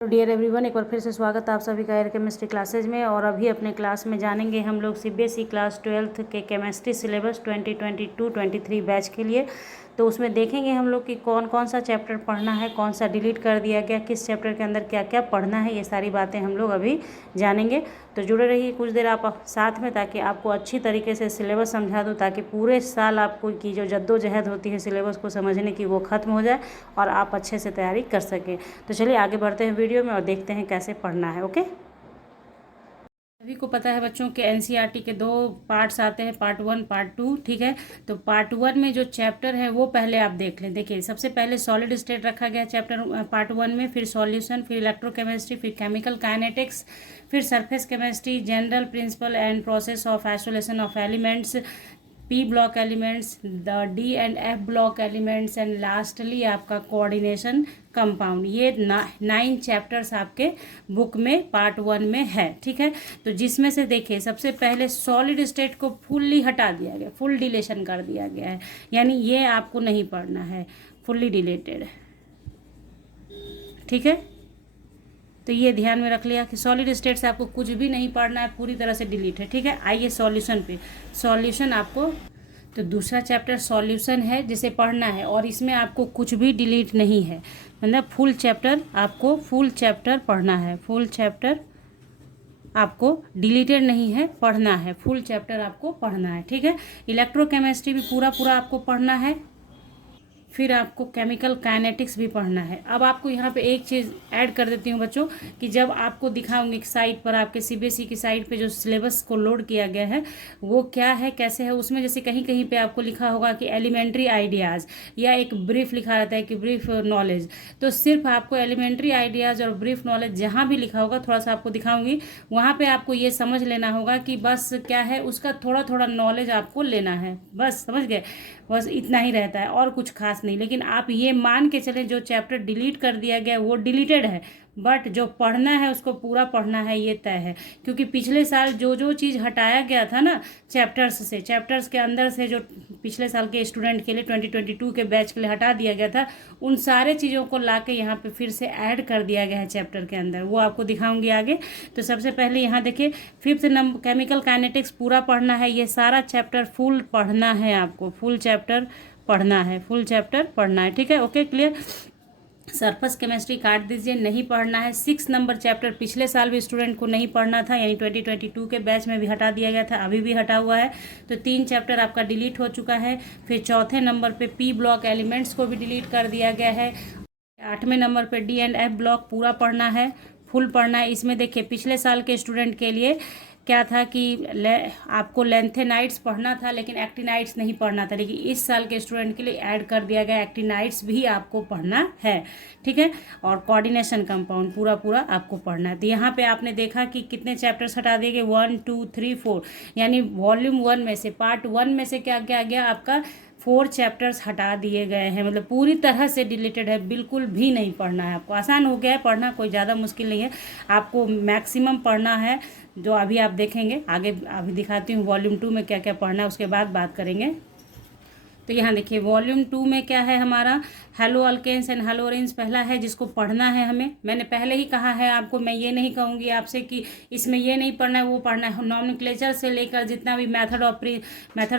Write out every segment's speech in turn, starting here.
तो dear everyone, एक बार फिर से स्वागत है आप सभी का एयर केमिस्ट्री क्लासेज में। और अभी अपने क्लास में जानेंगे हम लोग सीबीएसई क्लास 12th के केमिस्ट्री सिलेबस 2022-23 बैच के लिए। तो उसमें देखेंगे हम लोग कि कौन कौन सा चैप्टर पढ़ना है, कौन सा डिलीट कर दिया गया, किस चैप्टर के अंदर क्या क्या पढ़ना है, ये सारी बातें हम लोग अभी जानेंगे। तो जुड़े रहिए कुछ देर आप साथ में, ताकि आपको अच्छी तरीके से सिलेबस समझा दूँ, ताकि पूरे साल आपको की जो जद्दोजहद होती है सिलेबस को समझने की वो ख़त्म हो जाए और आप अच्छे से तैयारी कर सकें। तो चलिए आगे बढ़ते हैं वीडियो में और देखते हैं कैसे पढ़ना है। ओके, सभी को पता है बच्चों के एनसीईआरटी के 2 पार्ट्स आते हैं, पार्ट 1 पार्ट 2। ठीक है, तो पार्ट 1 में जो चैप्टर है वो पहले आप देख लें। देखिए, सबसे पहले सॉलिड स्टेट रखा गया चैप्टर पार्ट 1 में, फिर सॉल्यूशन, फिर इलेक्ट्रोकेमिस्ट्री, फिर केमिकल काइनेटिक्स, फिर surface chemistry, general principle and process of isolation of elements, P block elements, the D and F block elements, and lastly आपका कोऑर्डिनेशन कंपाउंड। ये 9 chapters आपके बुक में part 1 में है। ठीक है, तो जिसमें से देखिए सबसे पहले सॉलिड स्टेट को फुल्ली हटा दिया गया, फुल डिलेशन कर दिया गया है, यानी ये आपको नहीं पढ़ना है, फुल्ली डिलेटेड। ठीक है, तो ये ध्यान में रख लिया कि सॉलिड स्टेट से आपको कुछ भी नहीं पढ़ना है, पूरी तरह से डिलीट है। ठीक है, आइए सॉल्यूशन पे। सॉल्यूशन आपको, तो दूसरा चैप्टर सॉल्यूशन है जिसे पढ़ना है, और इसमें आपको कुछ भी डिलीट नहीं है, मतलब फुल चैप्टर आपको, फुल चैप्टर पढ़ना है, फुल चैप्टर आपको डिलीटेड नहीं है, पढ़ना है, फुल चैप्टर आपको पढ़ना है। ठीक है, इलेक्ट्रोकेमिस्ट्री भी पूरा पूरा आपको पढ़ना है, फिर आपको केमिकल काइनेटिक्स भी पढ़ना है। अब आपको यहाँ पे एक चीज़ ऐड कर देती हूँ बच्चों, कि जब आपको दिखाऊंगी साइट पर, आपके सीबीएसई की साइट पे जो सिलेबस को लोड किया गया है वो क्या है, कैसे है, उसमें जैसे कहीं कहीं पे आपको लिखा होगा कि एलिमेंट्री आइडियाज़, या एक ब्रीफ लिखा रहता है कि ब्रीफ नॉलेज, तो सिर्फ आपको एलिमेंट्री आइडियाज़ और ब्रीफ नॉलेज जहाँ भी लिखा होगा, थोड़ा सा आपको दिखाऊंगी, वहाँ पर आपको ये समझ लेना होगा कि बस क्या है, उसका थोड़ा थोड़ा नॉलेज आपको लेना है, बस समझ गए, बस इतना ही रहता है और कुछ खास नहीं। लेकिन आप ये मान के चलें जो चैप्टर डिलीट कर दिया गया वो डिलीटेड है, बट जो पढ़ना है उसको पूरा पढ़ना है, ये तय है। क्योंकि पिछले साल जो जो चीज़ हटाया गया था ना चैप्टर्स से, चैप्टर्स के अंदर से, जो पिछले साल के स्टूडेंट के लिए 2022 के बैच के लिए हटा दिया गया था, उन सारे चीज़ों को ला के यहाँ पर फिर से ऐड कर दिया गया है चैप्टर के अंदर, वो आपको दिखाऊंगी आगे। तो सबसे पहले यहाँ देखिए 5th नंबर केमिकल काइनेटिक्स पूरा पढ़ना है, ये सारा चैप्टर फुल पढ़ना है आपको, फुल चैप्टर पढ़ना है, फुल चैप्टर पढ़ना है। ठीक है, ओके, क्लियर। सरफेस केमिस्ट्री काट दीजिए, नहीं पढ़ना है। 6 नंबर चैप्टर पिछले साल भी स्टूडेंट को नहीं पढ़ना था, यानी 2022 के बैच में भी हटा दिया गया था, अभी भी हटा हुआ है, तो 3 चैप्टर आपका डिलीट हो चुका है। फिर चौथे नंबर पे पी ब्लॉक एलिमेंट्स को भी डिलीट कर दिया गया है। 8वें नंबर पे डी एंड एफ ब्लॉक पूरा पढ़ना है, फुल पढ़ना है। इसमें देखिए पिछले साल के स्टूडेंट के लिए क्या था कि आपको लेंथेनाइट्स पढ़ना था लेकिन एक्टिनाइट्स नहीं पढ़ना था, लेकिन इस साल के स्टूडेंट के लिए ऐड कर दिया गया, एक्टिनाइट्स भी आपको पढ़ना है। ठीक है, और कोऑर्डिनेशन कंपाउंड पूरा पूरा आपको पढ़ना है। तो यहाँ पे आपने देखा कि कितने चैप्टर्स हटा दिए गए, 1 2 3 4, यानी वॉल्यूम 1 में से, पार्ट 1 में से क्या क्या गया आपका, 4 चैप्टर्स हटा दिए गए हैं, मतलब पूरी तरह से डिलीटेड है, बिल्कुल भी नहीं पढ़ना है आपको। आसान हो गया है पढ़ना, कोई ज़्यादा मुश्किल नहीं है, आपको मैक्सिमम पढ़ना है जो अभी आप देखेंगे आगे। अभी दिखाती हूँ वॉल्यूम 2 में क्या क्या पढ़ना है, उसके बाद बात करेंगे। तो यहाँ देखिए वॉल्यूम 2 में क्या है हमारा, हेलो अल्केन्स एंड हेलोरेन्स पहला है जिसको पढ़ना है हमें। मैंने पहले ही कहा है आपको, मैं ये नहीं कहूँगी आपसे कि इसमें ये नहीं पढ़ना है वो पढ़ना है, नॉमेनक्लेचर से लेकर जितना भी मेथड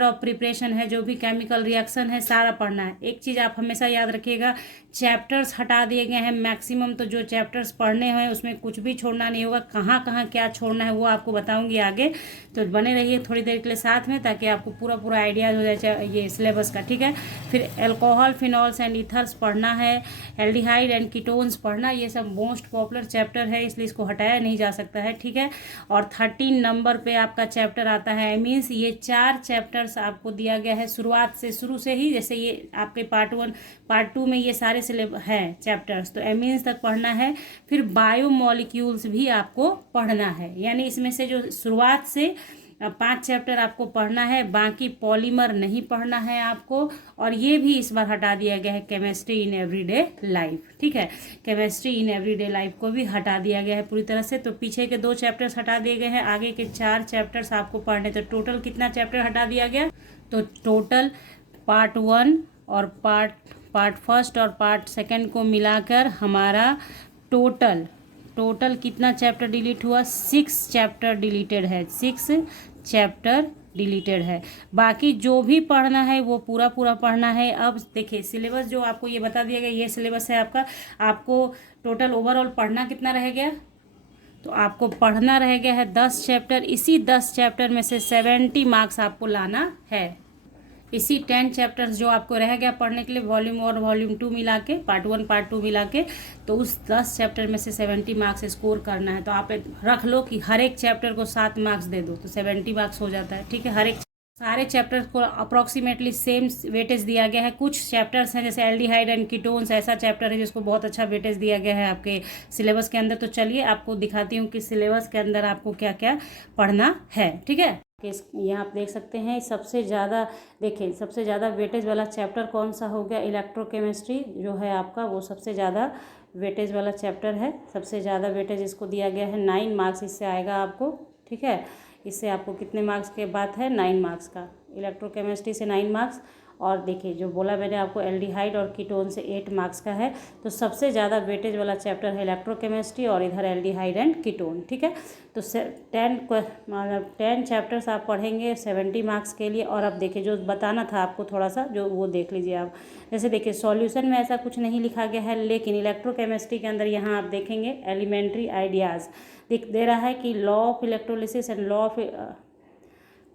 ऑफ प्रिपरेशन है, जो भी केमिकल रिएक्शन है, सारा पढ़ना है। एक चीज़ आप हमेशा याद रखिएगा, चैप्टर्स हटा दिए गए हैं मैक्सिमम, तो जो चैप्टर्स पढ़ने हैं उसमें कुछ भी छोड़ना नहीं होगा, कहाँ कहाँ क्या छोड़ना है वो आपको बताऊँगी आगे। तो बने रहिए थोड़ी देर के लिए साथ में, ताकि आपको पूरा पूरा आइडियाज हो जाए ये सिलेबस का। ठीक है, फिर एल्कोहल, फिनॉल्स एंड ईथर्स पढ़ना है, एल्डिहाइड एंड कीटोन्स पढ़ना, ये सब मोस्ट पॉपुलर चैप्टर है, इसलिए इसको हटाया नहीं जा सकता है। ठीक है, और 13 नंबर पे आपका चैप्टर आता है एमीन्स। ये 4 चैप्टर्स आपको दिया गया है शुरुआत से, शुरू से ही, जैसे ये आपके पार्ट 1 पार्ट 2 में ये सारे सिलेबस हैं चैप्टर्स, तो एमीन्स तक पढ़ना है। फिर बायोमोलिक्यूल्स भी आपको पढ़ना है, यानी इसमें से जो शुरुआत से 5 चैप्टर आपको पढ़ना है, बाकी पॉलीमर नहीं पढ़ना है आपको। और ये भी इस बार हटा दिया गया है केमिस्ट्री इन एवरीडे लाइफ। ठीक है, केमिस्ट्री इन एवरीडे लाइफ को भी हटा दिया गया है पूरी तरह से। तो पीछे के 2 चैप्टर्स हटा दिए गए हैं, आगे के 4 चैप्टर्स आपको पढ़ने। तो टोटल कितना चैप्टर हटा दिया गया, तो टोटल पार्ट 1 और पार्ट फर्स्ट और पार्ट सेकंड को मिलाकर हमारा टोटल टोटल कितना चैप्टर डिलीट हुआ, 6 चैप्टर डिलीटेड है, 6 चैप्टर डिलीटेड है। बाकी जो भी पढ़ना है वो पूरा पूरा पढ़ना है। अब देखिए सिलेबस जो आपको ये बता दिया गया, ये सिलेबस है आपका। आपको टोटल ओवरऑल पढ़ना कितना रह गया, तो आपको पढ़ना रह गया है 10 चैप्टर। इसी 10 चैप्टर में से 70 मार्क्स आपको लाना है। इसी 10 चैप्टर्स जो आपको रह गया पढ़ने के लिए, वॉल्यूम 1 वॉल्यूम 2 मिला के, पार्ट 1 पार्ट 2 मिला के, तो उस 10 चैप्टर में से 70 मार्क्स स्कोर करना है। तो आप रख लो कि हर एक चैप्टर को 7 मार्क्स दे दो तो 70 मार्क्स हो जाता है। ठीक है, हर एक सारे चैप्टर्स को अप्रॉक्सीमेटली सेम वेटेज दिया गया है। कुछ चैप्टर्स हैं जैसे एल्डिहाइड एंड कीटोन्स, ऐसा चैप्टर है जिसको बहुत अच्छा वेटेज दिया गया है आपके सिलेबस के अंदर। तो चलिए आपको दिखाती हूँ कि सिलेबस के अंदर आपको क्या क्या पढ़ना है। ठीक है, यहाँ आप देख सकते हैं सबसे ज़्यादा, देखिए सबसे ज़्यादा वेटेज वाला चैप्टर कौन सा हो गया, इलेक्ट्रोकेमिस्ट्री जो है आपका, वो सबसे ज़्यादा वेटेज वाला चैप्टर है। सबसे ज़्यादा वेटेज इसको दिया गया है, 9 मार्क्स इससे आएगा आपको। ठीक है, इससे आपको कितने मार्क्स के बात है, 9 मार्क्स का, इलेक्ट्रोकेमिस्ट्री से 9 मार्क्स। और देखिए जो बोला मैंने आपको एल्डिहाइड और कीटोन से 8 मार्क्स का है। तो सबसे ज़्यादा वेटेज वाला चैप्टर है इलेक्ट्रोकेमिस्ट्री और इधर एल्डिहाइड एंड कीटोन। ठीक है, तो 10 चैप्टर्स आप पढ़ेंगे 70 मार्क्स के लिए। और अब देखिए जो बताना था आपको थोड़ा सा, जो वो देख लीजिए आप। जैसे देखिए सॉल्यूशन में ऐसा कुछ नहीं लिखा गया है, लेकिन इलेक्ट्रोकेमिस्ट्री के अंदर यहाँ आप देखेंगे एलिमेंट्री आइडियाज़ दे रहा है कि law of electrolysis and law of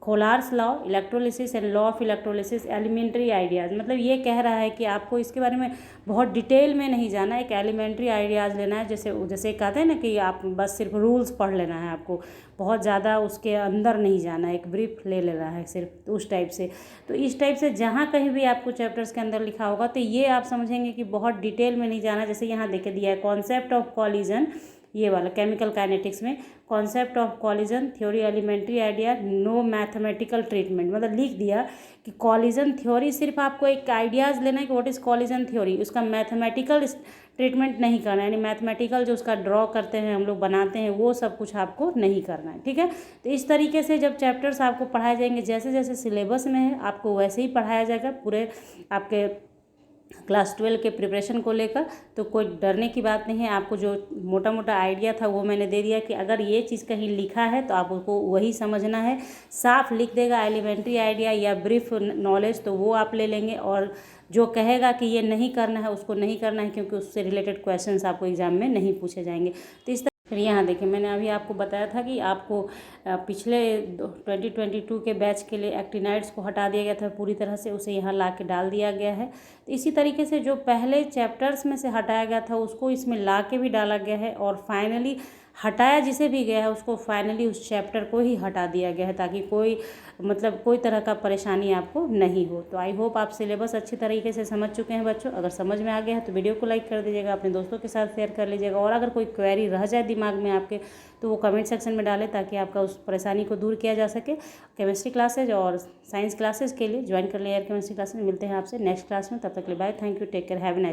Kohlrausch's law, electrolysis and law of electrolysis, elementary ideas. मतलब ये कह रहा है कि आपको इसके बारे में बहुत डिटेल में नहीं जाना है, एक एलिमेंट्री आइडियाज़ लेना है। जैसे कहते हैं ना कि आप बस सिर्फ रूल्स पढ़ लेना है, आपको बहुत ज़्यादा उसके अंदर नहीं जाना है, एक ब्रीफ ले लेना है सिर्फ, उस टाइप से। तो इस टाइप से जहाँ कहीं भी आपको चैप्टर्स के अंदर लिखा होगा तो ये आप समझेंगे कि बहुत डिटेल में नहीं जाना। जैसे यहाँ देखे दिया है कॉन्सेप्ट ऑफ कॉलिजन, ये वाला केमिकल काइनेटिक्स में concept of collision theory, elementary idea, no mathematical treatment. मतलब लिख दिया कि कॉलिजन थ्योरी सिर्फ आपको एक आइडियाज़ लेना है कि व्हाट इज़ कॉलिजन थ्योरी, उसका मैथमेटिकल ट्रीटमेंट नहीं करना है, यानी मैथमेटिकल जो उसका ड्रॉ करते हैं हम लोग बनाते हैं वो सब कुछ आपको नहीं करना है। ठीक है, तो इस तरीके से जब चैप्टर्स आपको पढ़ाए जाएंगे जैसे जैसे सिलेबस में है आपको वैसे ही पढ़ाया जाएगा पूरे आपके क्लास 12 के प्रिपरेशन को लेकर। तो कोई डरने की बात नहीं है। आपको जो मोटा मोटा आइडिया था वो मैंने दे दिया कि अगर ये चीज़ कहीं लिखा है तो आपको वही समझना है। साफ लिख देगा एलिमेंट्री आइडिया या ब्रीफ नॉलेज तो वो आप ले लेंगे, और जो कहेगा कि ये नहीं करना है उसको नहीं करना है, क्योंकि उससे रिलेटेड क्वेश्चंस आपको एग्जाम में नहीं पूछे जाएंगे। तो इस फिर यहाँ देखिए मैंने अभी आपको बताया था कि आपको पिछले 2022 के बैच के लिए एक्टिनाइड्स को हटा दिया गया था पूरी तरह से, उसे यहाँ ला के डाल दिया गया है। तो इसी तरीके से जो पहले चैप्टर्स में से हटाया गया था उसको इसमें ला के भी डाला गया है, और फाइनली हटाया जिसे भी गया है उसको फाइनली उस चैप्टर को ही हटा दिया गया है, ताकि कोई तरह का परेशानी आपको नहीं हो। तो आई होप आप सिलेबस अच्छी तरीके से समझ चुके हैं बच्चों। अगर समझ में आ गया है तो वीडियो को लाइक कर दीजिएगा, अपने दोस्तों के साथ शेयर कर लीजिएगा, और अगर कोई क्वेरी रह जाए दिमाग में आपके तो वो कमेंट सेक्शन में डालें, ताकि आपका उस परेशानी को दूर किया जा सके। केमिस्ट्री क्लासेज और साइंस क्लासेज के लिए ज्वाइन कर लें एयर केमिस्ट्री क्लासेज। मिलते हैं आपसे नेक्स्ट क्लास में, तब तक के लिए bye, thank you, take care, have a nice.